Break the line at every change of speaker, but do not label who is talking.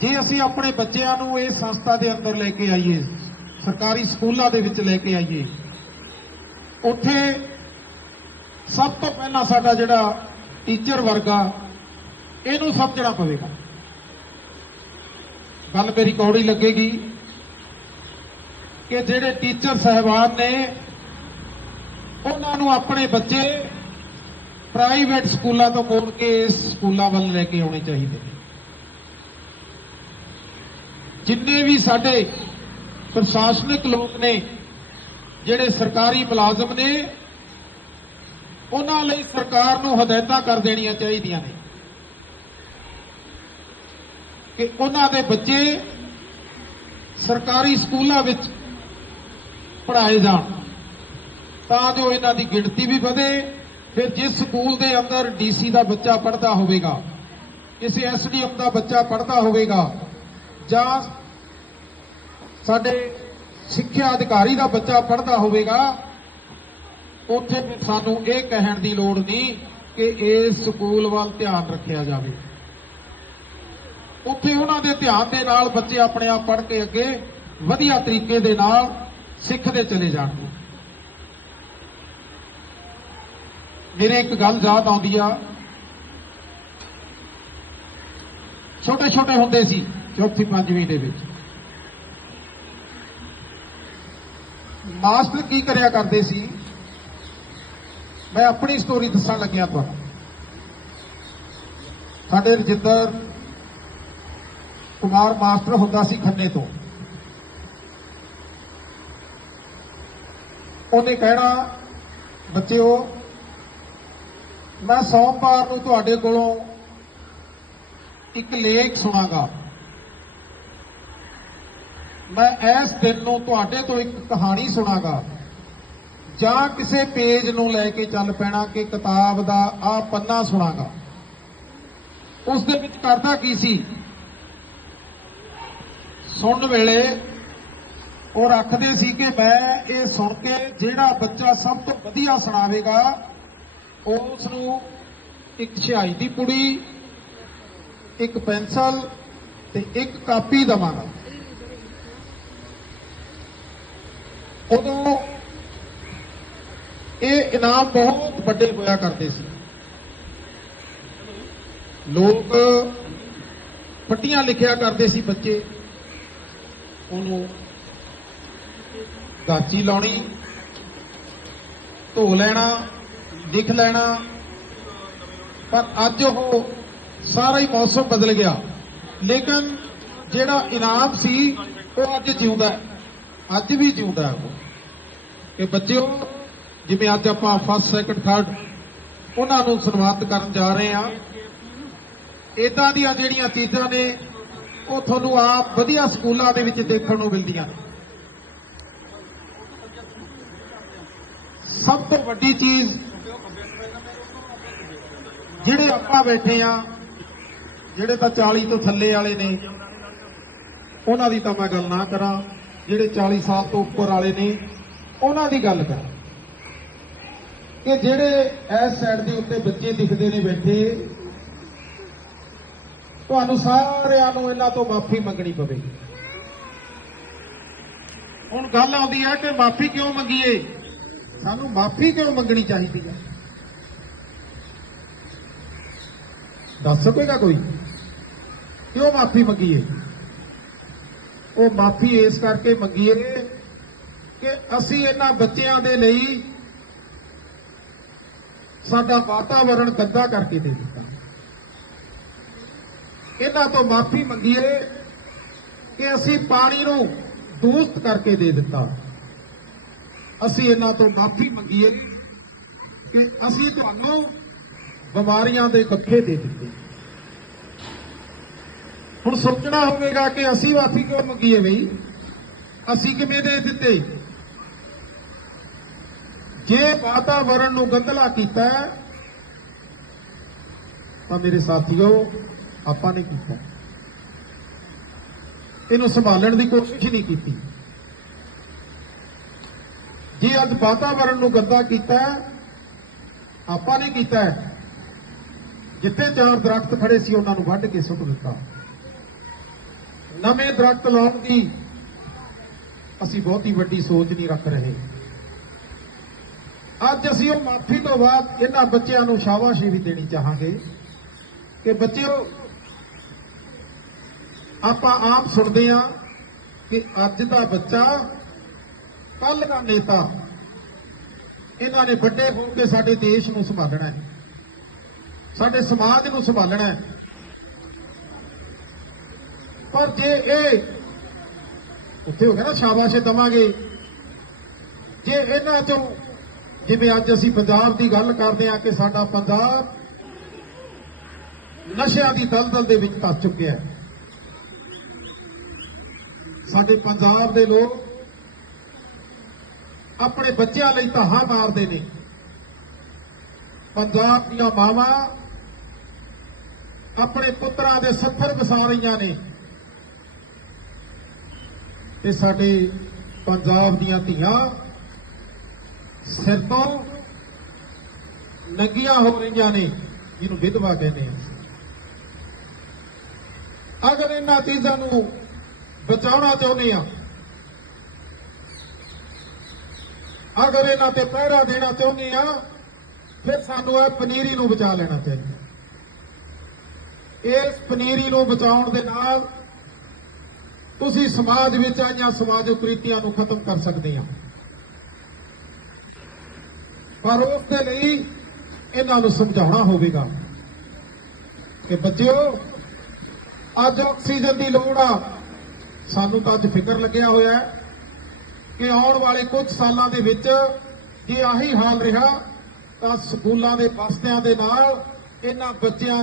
ਜੇ ਅਸੀਂ ਆਪਣੇ ਬੱਚਿਆਂ ਨੂੰ ਇਸ ਸੰਸਥਾ ਦੇ ਅੰਦਰ ਲੈ ਕੇ ਆਈਏ, ਸਰਕਾਰੀ ਸਕੂਲਾਂ ਦੇ ਵਿੱਚ ਲੈ ਕੇ ਆਈਏ, ਉੱਥੇ ਸਭ ਤੋਂ ਪਹਿਲਾਂ ਸਾਡਾ ਜਿਹੜਾ ਟੀਚਰ ਵਰਗਾ ਇਹਨੂੰ ਸਮਝਣਾ ਪਵੇਗਾ। ਗੱਲ ਮੇਰੀ ਕੌੜੀ ਲੱਗੇਗੀ ਕਿ ਜਿਹੜੇ ਟੀਚਰ ਸਹਿਬਾਨ ਨੇ, ਉਹਨਾਂ ਨੂੰ ਆਪਣੇ ਬੱਚੇ ਪ੍ਰਾਈਵੇਟ ਸਕੂਲਾਂ ਤੋਂ ਮੋੜ ਕੇ ਇਸ ਸਕੂਲਾਂ ਵੱਲ ਲੈ ਕੇ ਆਉਣੇ ਚਾਹੀਦੇ ਨੇ ਜਿੰਨੇ ਵੀ ਸਾਡੇ ਪ੍ਰਸ਼ਾਸਨਿਕ ਲੋਕ ਨੇ, ਜਿਹੜੇ ਸਰਕਾਰੀ ਮੁਲਾਜ਼ਮ ਨੇ, ਉਹਨਾਂ ਲਈ ਸਰਕਾਰ ਨੂੰ ਹਦਾਇਤਾਂ ਕਰ ਦੇਣੀਆਂ ਚਾਹੀਦੀਆਂ ਨੇ ਕਿ ਉਹਨਾਂ ਦੇ ਬੱਚੇ ਸਰਕਾਰੀ ਸਕੂਲਾਂ ਵਿੱਚ ਪੜ੍ਹਾਏ ਜਾਣ, ਤਾਂ ਜੋ ਇਹਨਾਂ ਦੀ ਗਿਣਤੀ ਵੀ ਵਧੇ, ਫਿਰ ਜਿਸ ਸਕੂਲ ਦੇ ਅੰਦਰ ਡੀਸੀ ਦਾ ਬੱਚਾ ਪੜ੍ਹਦਾ ਹੋਵੇਗਾ, ਕਿਸੇ ਐਸਡੀਐਮ ਦਾ ਬੱਚਾ ਪੜ੍ਹਦਾ ਹੋਵੇਗਾ, ਜਾਂ ਸਾਡੇ ਸਿੱਖਿਆ ਅਧਿਕਾਰੀ ਦਾ ਬੱਚਾ ਪੜ੍ਹਦਾ ਹੋਵੇਗਾ, ਉੱਥੇ ਸਾਨੂੰ ਇਹ ਕਹਿਣ ਦੀ ਲੋੜ ਨਹੀਂ ਕਿ ਇਸ ਸਕੂਲ ਵੱਲ ਧਿਆਨ ਰੱਖਿਆ ਜਾਵੇ। ਉੱਥੇ ਉਹਨਾਂ ਦੇ ਧਿਆਨ ਦੇ ਨਾਲ ਬੱਚੇ ਆਪਣੇ ਆਪ ਪੜ੍ਹ ਕੇ ਅੱਗੇ ਵਧੀਆ ਤਰੀਕੇ ਦੇ ਨਾਲ ਸਿੱਖਦੇ ਚਲੇ ਜਾਣਗੇ। ਮੇਰੇ ਇੱਕ ਗੱਲ ਯਾਦ ਆਉਂਦੀ ਆ। ਛੋਟੇ ਛੋਟੇ ਹੁੰਦੇ ਸੀ ਚੌਥੀ, ਪੰਜਵੀਂ ਦੇ ਵਿੱਚ। ਮਾਸਟਰ ਕੀ ਕਰਿਆ ਕਰਦੇ ਸੀ? ਮੈਂ ਆਪਣੀ ਸਟੋਰੀ ਦੱਸਣ ਲੱਗਿਆ ਤੁਹਾਨੂੰ। ਸਾਡੇ ਰਜਿੰਦਰ ਕੁਮਾਰ ਮਾਸਟਰ ਹੁੰਦਾ ਸੀ ਖੰਨੇ ਤੋਂ। ਉਹਨੇ ਕਹਿਣਾ, ਬੱਚਿਓ, ਮੈਂ ਸੋਮਵਾਰ ਨੂੰ ਤੁਹਾਡੇ ਕੋਲੋਂ ਇੱਕ ਲੇਖ ਸੁਣਾਗਾ। ਮੈਂ ਇਸ ਦਿਨ ਨੂੰ ਤੁਹਾਡੇ ਤੋਂ ਇੱਕ ਕਹਾਣੀ ਸੁਣਾਗਾ। ਜਾਂ ਕਿਸੇ ਪੇਜ ਨੂੰ ਲੈ ਕੇ ਚੱਲ ਪੈਣਾ ਕਿ ਕਿਤਾਬ ਦਾ ਆ ਪੰਨਾ ਸੁਣਾਗਾ। ਉਸ ਦੇ ਵਿੱਚ ਕਰਦਾ ਕੀ ਸੀ? ਸੁਣਨ ਵੇਲੇ ਉਹ ਰੱਖਦੇ ਸੀ ਕਿ ਮੈਂ ਇਹ ਸੁਣ ਕੇ ਜਿਹੜਾ ਬੱਚਾ ਸਭ ਤੋਂ ਵਧੀਆ ਸੁਣਾਵੇਗਾ, ਉਸ ਨੂੰ ਇੱਕ ਛਾਈ ਦੀ ਪੁੜੀ, ਇੱਕ ਪੈਨਸਲ ਤੇ ਇੱਕ ਕਾਪੀ ਦਵਾਂਗਾ। ਉਦੋਂ ਇਹ ਇਨਾਮ ਬਹੁਤ ਵੱਡੇ ਹੋਇਆ ਕਰਦੇ ਸੀ। ਲੋਕ ਪੱਟੀਆਂ ਲਿਖਿਆ ਕਰਦੇ ਸੀ ਬੱਚੇ। ਉਹਨੂੰ ਗਾਚੀ ਲਾਉਣੀ, ਧੋ ਲੈਣਾ, ਲਿਖ ਲੈਣਾ। ਪਰ ਅੱਜ ਉਹ ਸਾਰਾ ਹੀ ਮੌਸਮ ਬਦਲ ਗਿਆ। ਲੇਕਿਨ ਜਿਹੜਾ ਇਨਾਮ ਸੀ, ਉਹ ਅੱਜ ਜਿਉਂਦਾ ਹੈ। ਅੱਜ ਵੀ ਜਿਉਂਦਾ ਹੈ ਉਹ। ਕਿ ਬੱਚਿਓ, ਜਿਵੇਂ ਅੱਜ ਆਪਾਂ ਫਸਟ ਸੈਕੰਡ ਥਰਡ ਉਹਨਾਂ ਨੂੰ ਸਨਮਾਨਿਤ ਕਰਨ ਜਾ ਰਹੇ ਹਾਂ ਇਦਾਂ ਦੀਆਂ ਜਿਹੜੀਆਂ ਚੀਜ਼ਾਂ ਨੇ, ਉਹ ਤੁਹਾਨੂੰ ਆਪ ਵਧੀਆ ਸਕੂਲਾਂ ਦੇ ਵਿੱਚ ਦੇਖਣ ਨੂੰ ਮਿਲਦੀਆਂ ਸਭ ਤੋਂ ਵੱਡੀ ਚੀਜ਼ ਜਿਹੜੇ ਆਪਾਂ ਬੈਠੇ ਆ ਜਿਹੜੇ ਤਾਂ 40 ਤੋਂ ਥੱਲੇ ਵਾਲੇ ਨੇ, ਉਹਨਾਂ ਦੀ ਤਾਂ ਮੈਂ ਗੱਲ ਨਾ ਕਰਾਂ। ਜਿਹੜੇ 40 ਸਾਲ ਤੋਂ ਉੱਪਰ ਵਾਲੇ ਨੇ, ਉਹਨਾਂ ਦੀ ਗੱਲ ਕਰਾਂ। ਕਿ ਜਿਹੜੇ ਇਸ ਸਾਈਡ ਦੇ ਉੱਤੇ ਬੱਚੇ ਦਿਖਦੇ ਨੇ ਬੈਠੇ, ਤੁਹਾਨੂੰ ਸਾਰਿਆਂ ਨੂੰ ਇਹਨਾਂ ਤੋਂ ਮਾਫੀ ਮੰਗਣੀ ਪਵੇਗੀ। ਹੁਣ ਗੱਲ ਆਉਂਦੀ ਹੈ ਕਿ ਮਾਫੀ ਕਿਉਂ ਮੰਗੀਏ? ਸਾਨੂੰ ਮਾਫੀ ਕਿਉਂ ਮੰਗਣੀ ਚਾਹੀਦੀ ਹੈ? ਦੱਸ ਸਕੇਗਾ ਕੋਈ? ਕਿਉਂ ਮਾਫੀ ਮੰਗੀਏ? ਉਹ ਮਾਫੀ ਇਸ ਕਰਕੇ ਮੰਗੀਏ ਕਿ ਅਸੀਂ ਇਹਨਾਂ ਬੱਚਿਆਂ ਦੇ ਲਈ ਸਾਡਾ ਵਾਤਾਵਰਣ ਗੰਦਾ ਕਰਕੇ ਦੇ ਦਿੱਤਾ। ਇਹਨਾਂ ਤੋਂ ਮਾਫੀ ਮੰਗੀਏ ਕਿ ਅਸੀਂ ਪਾਣੀ ਨੂੰ ਦੂਸ਼ਿਤ ਕਰਕੇ ਦੇ ਦਿੱਤਾ। ਅਸੀਂ ਇਹਨਾਂ ਤੋਂ ਮਾਫੀ ਮੰਗੀਏ ਕਿ ਅਸੀਂ ਤੁਹਾਨੂੰ ਬਿਮਾਰੀਆਂ ਦੇ ਕੱਖੇ ਦੇ ਦਿੱਤੇ। ਹੁਣ ਸੋਚਣਾ ਹੋਵੇਗਾ ਕਿ ਅਸੀਂ ਵਾਸੀ ਕਿਉਂ ਮੰਗੀਏ ਬਈ? ਅਸੀਂ ਕਿਵੇਂ ਦੇ ਦਿੱਤੇ? ਜੇ ਵਾਤਾਵਰਣ ਨੂੰ ਗੰਦਲਾ ਕੀਤਾ ਤਾਂ ਮੇਰੇ ਸਾਥੀਓ, ਆਪਾਂ ਨੇ ਕੀਤਾ। ਇਹਨੂੰ ਸੰਭਾਲਣ ਦੀ ਕੋਸ਼ਿਸ਼ ਨਹੀਂ ਕੀਤੀ। ਜੇ ਅੱਜ ਵਾਤਾਵਰਣ ਨੂੰ ਗੰਦਾ ਕੀਤਾ ਆਪਾਂ ਨੇ ਕੀਤਾ ਜਿੱਥੇ ਚਾਰ ਦਰਖਤ ਖੜੇ ਸੀ, ਉਹਨਾਂ ਨੂੰ ਵੱਢ ਕੇ ਸੁੱਟ ਦਿੱਤਾ। ਨਵੇਂ ਦਰਖਤ ਲਾਉਣ ਦੀ ਅਸੀਂ ਬਹੁਤੀ ਵੱਡੀ ਸੋਚ ਨਹੀਂ ਰੱਖ ਰਹੇ। ਅੱਜ ਅਸੀਂ ਉਹ ਮਾਫੀ ਤੋਂ ਬਾਅਦ ਇਹਨਾਂ ਬੱਚਿਆਂ ਨੂੰ ਸ਼ਾਬਾਸ਼ੀ ਵੀ ਦੇਣੀ ਚਾਹਾਂਗੇ ਕਿ ਬੱਚਿਓ, ਆਪਾਂ ਆਪ ਸੁਣਦੇ ਆ ਕਿ ਅੱਜ ਦਾ ਬੱਚਾ ਕੱਲ ਦਾ ਨੇਤਾ, ਇਹਨਾਂ ਨੇ ਵੱਡੇ ਹੋ ਕੇ ਸਾਡੇ ਦੇਸ਼ ਨੂੰ ਸੰਭਾਲਣਾ ਹੈ। ਸਾਡੇ ਸਮਾਜ ਨੂੰ ਸੰਭਾਲਣਾ ਹੈ। ਪਰ ਜੇ ਇਹ ਉੱਥੇ ਹੋ ਗਿਆ ਨਾ ਸ਼ਾਬਾਸ਼ੇ ਦਵਾਂਗੇ। ਜੇ ਇਹਨਾਂ ਤੋਂ ਜਿਵੇਂ ਅੱਜ ਅਸੀਂ ਪੰਜਾਬ ਦੀ ਗੱਲ ਕਰਦੇ ਆ ਕਿ ਸਾਡਾ ਪੰਜਾਬ ਨਸ਼ਿਆਂ ਦੀ ਦਲਦਲ ਦੇ ਵਿੱਚ ਫਸ ਚੁੱਕਿਆ ਹੈ। ਸਾਡੇ ਪੰਜਾਬ ਦੇ ਲੋਕ ਆਪਣੇ ਬੱਚਿਆਂ ਲਈ ਧਾਹਾਂ ਮਾਰਦੇ ਨੇ। ਪੰਜਾਬ ਦੀਆਂ ਮਾਵਾਂ ਆਪਣੇ ਪੁੱਤਰਾਂ ਦੇ ਸੱਥਰ ਵਸਾ ਰਹੀਆਂ ਨੇ। ਤੇ ਸਾਡੇ ਪੰਜਾਬ ਦੀਆਂ ਧੀਆਂ ਸਿਰ ਤੋਂ ਨੰਗੀਆਂ ਹੋ ਰਹੀਆਂ ਨੇ, ਜਿਹਨੂੰ ਵਿਧਵਾ ਕਹਿੰਦੇ ਆ। ਅਗਰ ਇਹਨਾਂ ਚੀਜ਼ਾਂ ਨੂੰ ਬਚਾਉਣਾ ਚਾਹੁੰਦੇ ਆ, ਅਗਰ ਇਹਨਾਂ ਤੇ ਪਹਿਰਾ ਦੇਣਾ ਚਾਹੁੰਦੇ ਆ, ਫਿਰ ਸਾਨੂੰ ਇਹ ਪਨੀਰੀ ਨੂੰ ਬਚਾ ਲੈਣਾ ਚਾਹੀਦਾ। ਇਸ ਪਨੀਰੀ ਨੂੰ ਬਚਾਉਣ ਦੇ ਨਾਲ ਤੁਸੀਂ ਸਮਾਜ ਵਿੱਚ ਆਈਆਂ ਸਮਾਜਿਕ ਕੁਰੀਤੀਆਂ ਨੂੰ ਖਤਮ ਕਰ ਸਕਦੇ ਆ ਪਰ ਉਸ ਦੇ ਲਈ ਇਹਨਾਂ ਨੂੰ ਸਮਝਾਉਣਾ ਹੋਵੇਗਾ ਕਿ ਬੱਚਿਓ, ਅੱਜ ਆਕਸੀਜਨ ਦੀ ਲੋੜ ਆ। ਸਾਨੂੰ ਤਾਂ ਅੱਜ ਫਿਕਰ ਲੱਗਿਆ ਹੋਇਆ ਹੈ ਕਿ ਆਉਣ ਵਾਲੇ ਕੁਝ ਸਾਲਾਂ ਦੇ ਵਿੱਚ ਜੇ ਆਹੀ ਹਾਲ ਰਿਹਾ, ਤਾਂ ਸਕੂਲਾਂ ਦੇ ਬਸਤਿਆਂ ਦੇ ਨਾਲ ਇਹਨਾਂ ਬੱਚਿਆਂ